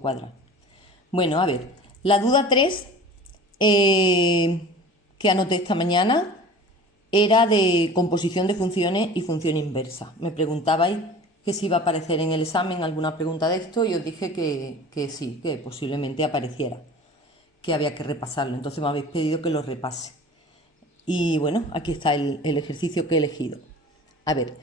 cuadrado. Bueno, a ver, la duda 3 que anoté esta mañana era de composición de funciones y función inversa. Me preguntabais que si iba a aparecer en el examen alguna pregunta de esto y os dije que sí, que posiblemente apareciera, que había que repasarlo. Entonces me habéis pedido que lo repase. Y bueno, aquí está el ejercicio que he elegido. A ver,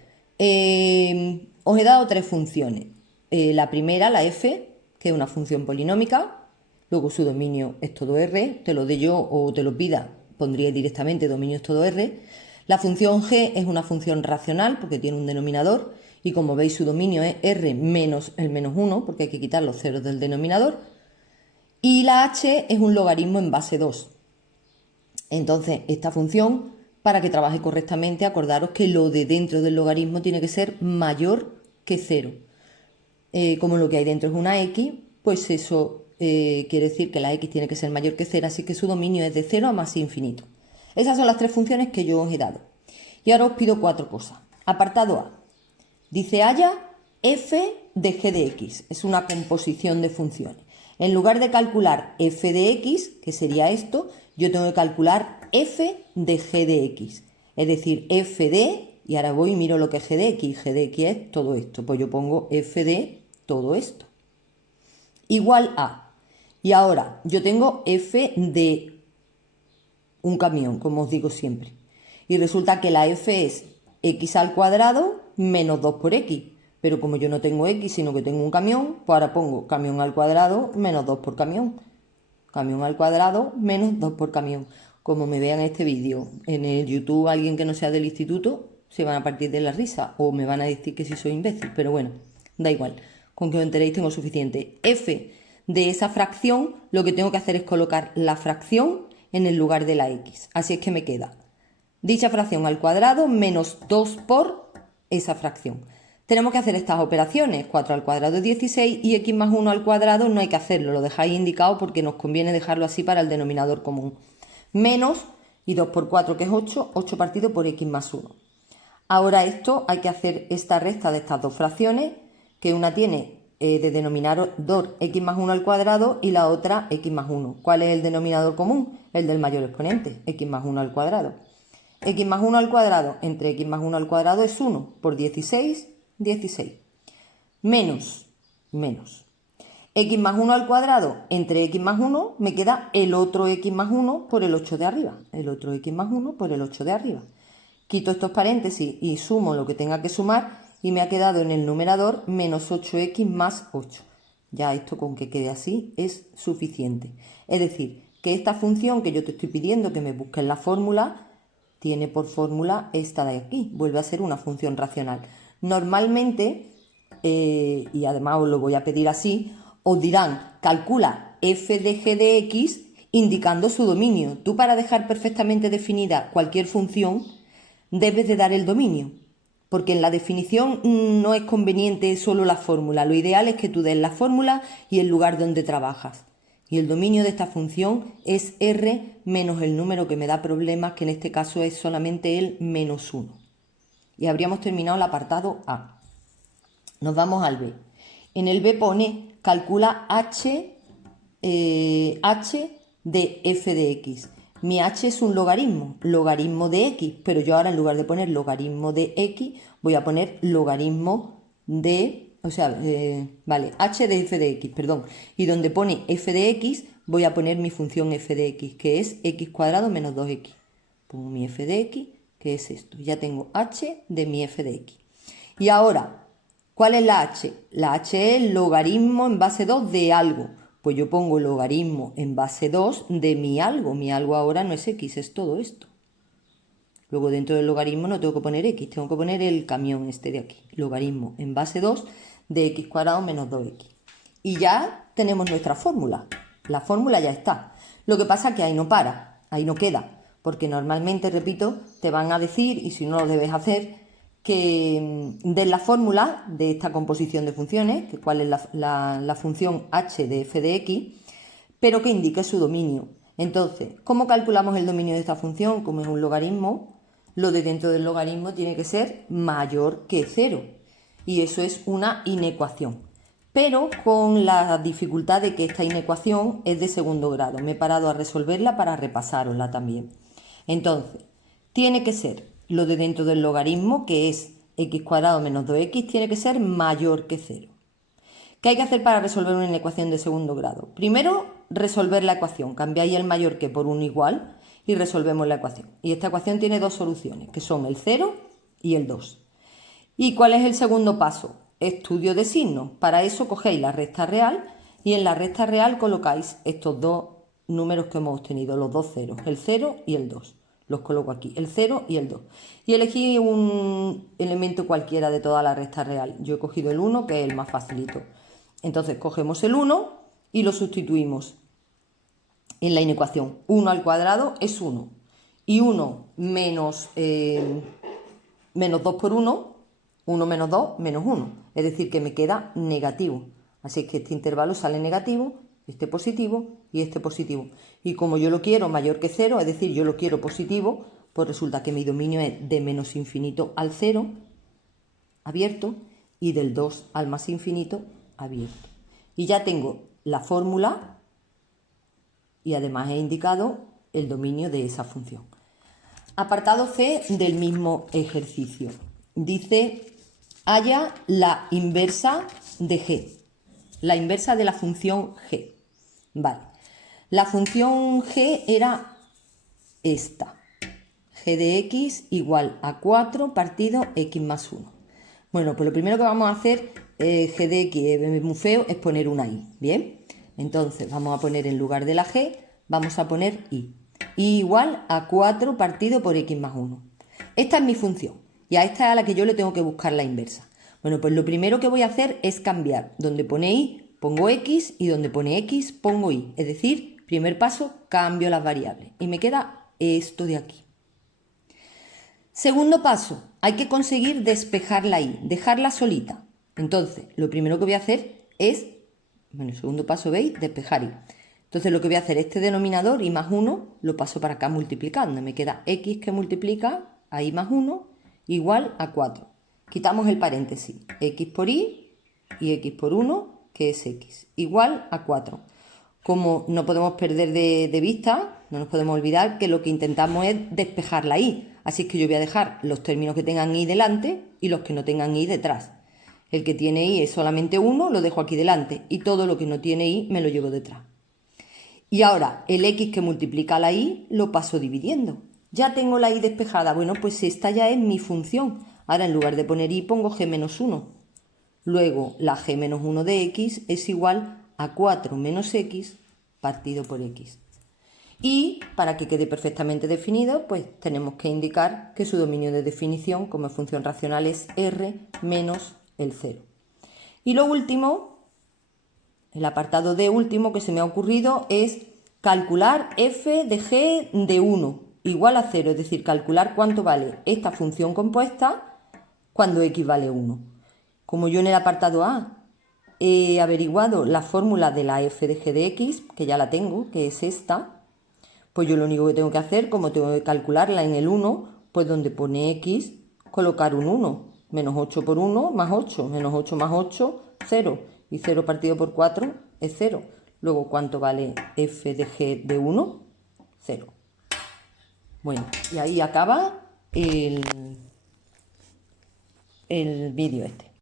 os he dado 3 funciones. La primera, la f, que es una función polinómica. Luego su dominio es todo R. Te lo dé yo o te lo pida, pondría directamente dominio es todo R. La función g es una función racional porque tiene un denominador. Y como veis, su dominio es R menos el menos 1, porque hay que quitar los ceros del denominador. Y la h es un logaritmo en base 2. Entonces, esta función, para que trabaje correctamente, acordaros que lo de dentro del logaritmo tiene que ser mayor que 0. Como lo que hay dentro es una x, pues eso quiere decir que la x tiene que ser mayor que 0, así que su dominio es de 0 a más infinito. Esas son las 3 funciones que yo os he dado. Y ahora os pido 4 cosas. Apartado A. Dice haya f de g de x. Es una composición de funciones. En lugar de calcular f de x, que sería esto, yo tengo que calcular f de g de x. Es decir, f de, y ahora voy y miro lo que es g de x. G de x es todo esto. Pues yo pongo f de todo esto. Igual a. Y ahora yo tengo f de un camión, como os digo siempre. Y resulta que la f es x al cuadrado menos 2 por x. Pero como yo no tengo x, sino que tengo un camión, pues ahora pongo camión al cuadrado menos 2 por camión. Camión al cuadrado menos 2 por camión. Como me vean este vídeo en el YouTube alguien que no sea del instituto, se van a partir de la risa o me van a decir que sí soy imbécil. Pero bueno, da igual. Con que os enteréis tengo suficiente. F de esa fracción, lo que tengo que hacer es colocar la fracción en el lugar de la x. Así es que me queda dicha fracción al cuadrado menos 2 por esa fracción. Tenemos que hacer estas operaciones. 4 al cuadrado es 16 y x más 1 al cuadrado no hay que hacerlo. Lo dejáis indicado porque nos conviene dejarlo así para el denominador común. Menos, y 2 por 4 que es 8, 8 partido por x más 1. Ahora esto hay que hacer esta resta de estas dos fracciones, que una tiene de denominador x más 1 al cuadrado y la otra x más 1. ¿Cuál es el denominador común? El del mayor exponente, x más 1 al cuadrado. X más 1 al cuadrado entre x más 1 al cuadrado es 1 por 16, 16. Menos x más 1 al cuadrado entre x más 1 me queda el otro x más 1 por el 8 de arriba. El otro x más 1 por el 8 de arriba. Quito estos paréntesis y sumo lo que tenga que sumar y me ha quedado en el numerador menos 8x más 8. Ya esto con que quede así es suficiente. Es decir, que esta función que yo te estoy pidiendo que me busques la fórmula, tiene por fórmula esta de aquí. Vuelve a ser una función racional. Normalmente, y además os lo voy a pedir así, os dirán, calcula f de g de x indicando su dominio. Tú, para dejar perfectamente definida cualquier función, debes de dar el dominio, porque en la definición no es conveniente solo la fórmula. Lo ideal es que tú des la fórmula y el lugar donde trabajas. Y el dominio de esta función es r menos el número que me da problemas, que en este caso es solamente el menos 1. Y habríamos terminado el apartado A. Nos vamos al B. En el B pone, calcula h de f de x. Mi h es un logaritmo de x, pero yo ahora en lugar de poner logaritmo de x, voy a poner logaritmo de, h de f de x, perdón. Y donde pone f de x, voy a poner mi función f de x, que es x cuadrado menos 2x. Pongo mi f de x, que es esto. Ya tengo h de mi f de x. Y ahora, ¿cuál es la h? La h es logaritmo en base 2 de algo. Pues yo pongo logaritmo en base 2 de mi algo. Mi algo ahora no es x, es todo esto. Luego dentro del logaritmo no tengo que poner x, tengo que poner el camión este de aquí. Logaritmo en base 2 de x cuadrado menos 2x. Y ya tenemos nuestra fórmula. La fórmula ya está. Lo que pasa es que ahí no para, ahí no queda. Porque normalmente, repito, te van a decir, y si no lo debes hacer, que den la fórmula de esta composición de funciones, que cuál es la función h de f de x, pero que indique su dominio. Entonces, ¿cómo calculamos el dominio de esta función? Como es un logaritmo, lo de dentro del logaritmo tiene que ser mayor que 0. Y eso es una inecuación. pero con la dificultad de que esta inecuación es de segundo grado. Me he parado a resolverla para repasárosla también. Entonces, tiene que ser lo de dentro del logaritmo, que es x cuadrado menos 2x, tiene que ser mayor que 0. ¿Qué hay que hacer para resolver una inecuación de segundo grado? Primero, resolver la ecuación. Cambiáis el mayor que por un igual y resolvemos la ecuación. Y esta ecuación tiene dos soluciones, que son el 0 y el 2. ¿Y cuál es el segundo paso? Estudio de signos. Para eso cogéis la recta real y en la recta real colocáis estos dos números que hemos obtenido, los dos ceros, el 0 y el 2. Los coloco aquí, el 0 y el 2. Y elegí un elemento cualquiera de toda la recta real. Yo he cogido el 1, que es el más facilito. Entonces cogemos el 1 y lo sustituimos en la inecuación. 1 al cuadrado es 1. Y 1 menos 2 por 1, 1 menos 2, menos 1. Es decir, que me queda negativo. Así que este intervalo sale negativo, este positivo y este positivo. Y como yo lo quiero mayor que 0, es decir, yo lo quiero positivo, pues resulta que mi dominio es de menos infinito al 0, abierto, y del 2 al más infinito, abierto. Y ya tengo la fórmula y además he indicado el dominio de esa función. Apartado C del mismo ejercicio. Dice, halla la inversa de g. La inversa de la función g. Vale. La función g era esta. G de x igual a 4 partido x más 1. Bueno, pues lo primero que vamos a hacer, g de x es muy feo, es poner una i. Bien. Entonces vamos a poner en lugar de la g, vamos a poner i. I igual a 4 partido por x más 1. Esta es mi función y a esta es a la que yo le tengo que buscar la inversa. Bueno, pues lo primero que voy a hacer es cambiar. Donde pone y pongo x y donde pone x pongo y. Es decir, primer paso, cambio las variables y me queda esto de aquí. Segundo paso, hay que conseguir despejar la i, dejarla solita. Entonces, lo primero que voy a hacer es, bueno, el segundo paso, ¿veis? Despejar i. Entonces lo que voy a hacer, este denominador, i más 1, lo paso para acá multiplicando. Me queda x que multiplica a i más 1 igual a 4. Quitamos el paréntesis, x por i y x por 1, que es x, igual a 4. Como no podemos perder de vista, no nos podemos olvidar que lo que intentamos es despejar la i. Así es que yo voy a dejar los términos que tengan i delante y los que no tengan i detrás. El que tiene i es solamente 1, lo dejo aquí delante, y todo lo que no tiene i me lo llevo detrás. Y ahora el x que multiplica la y lo paso dividiendo. Ya tengo la y despejada. Bueno, pues esta ya es mi función. Ahora en lugar de poner y pongo g menos 1. Luego la g menos 1 de x es igual a 4 menos x partido por x. Y para que quede perfectamente definido, pues tenemos que indicar que su dominio de definición como función racional es r menos el 0. Y lo último, el apartado D último que se me ha ocurrido es calcular f de g de 1 igual a 0, es decir, calcular cuánto vale esta función compuesta cuando x vale 1. Como yo en el apartado A he averiguado la fórmula de la f de g de x, que ya la tengo, que es esta, pues yo lo único que tengo que hacer, como tengo que calcularla en el 1, pues donde pone x, colocar un 1. Menos 8 por 1 más 8, menos 8 más 8, 0. Y 0 partido por 4 es 0. Luego, ¿cuánto vale f de g de 1? 0. Bueno, y ahí acaba el vídeo este.